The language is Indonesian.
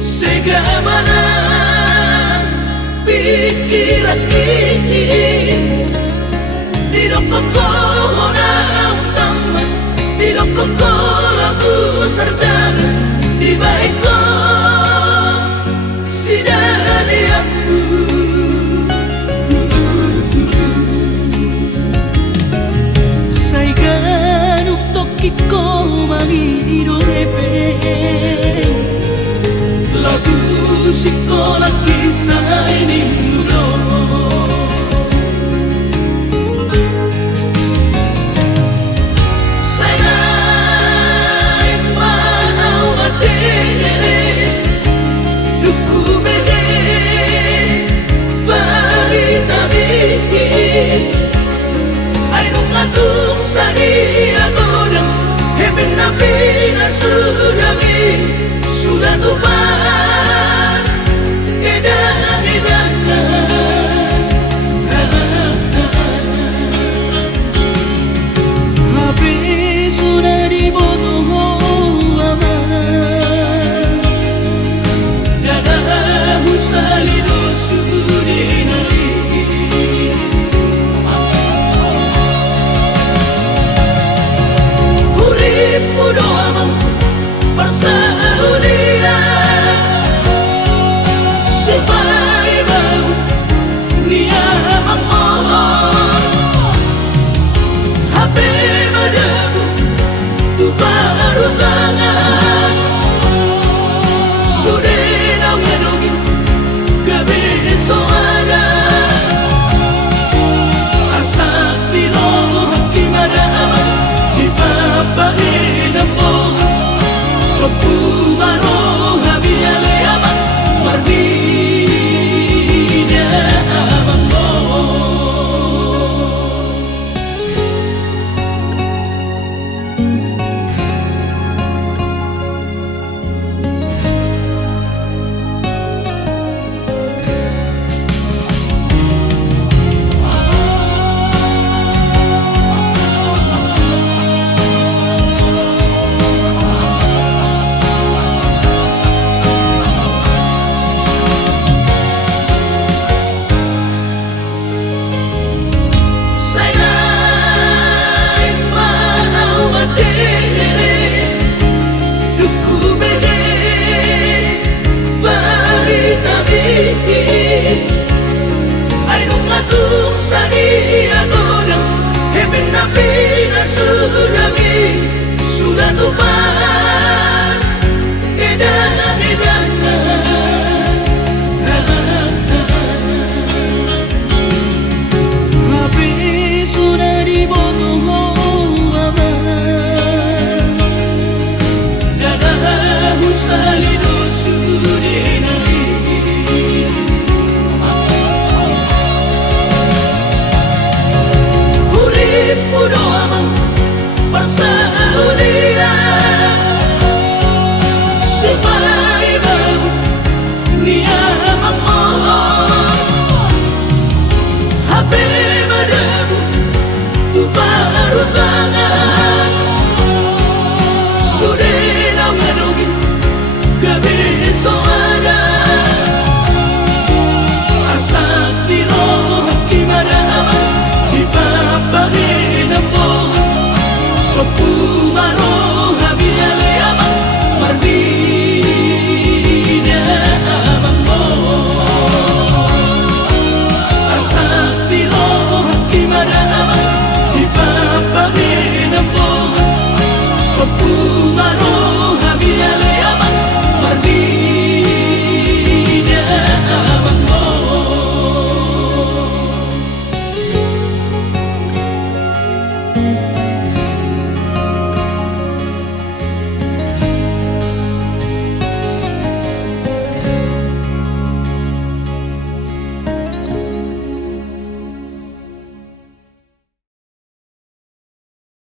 segamana pikir aki dirokoko hona utama dirokoko lagu sarjana di baiko sidaliamu saigan uktokiko mangiro repeng lagu sekolah kisah ini mudo sayang mau mati duku bege berita bikin ayo ngatung sari agodang hepeng nabi nasudami sudah tupan edan-edan habis sudah dibotoh aman dan husalido sudinari urip mudo amang persaulian supaya mau niamang mohon HP madabu tu baru tangan sudah nongin kebesoada asak biroh hakim ada aman dipapahin among sopu baroh habiale aman mardinya amang mo sudah tupan edan-edan habis sudah dibotoh aman dan husalido sudinari urip mudo amang persaulian supaya mau niamang mohon HP madabu tu baru tangan sudah nongin kebesoada asak biroh hakim ada aman dipapahin among sopu baroh habiale amang mardinya amang mo asak biroh hakim ada amang dipapahin among sopu baroh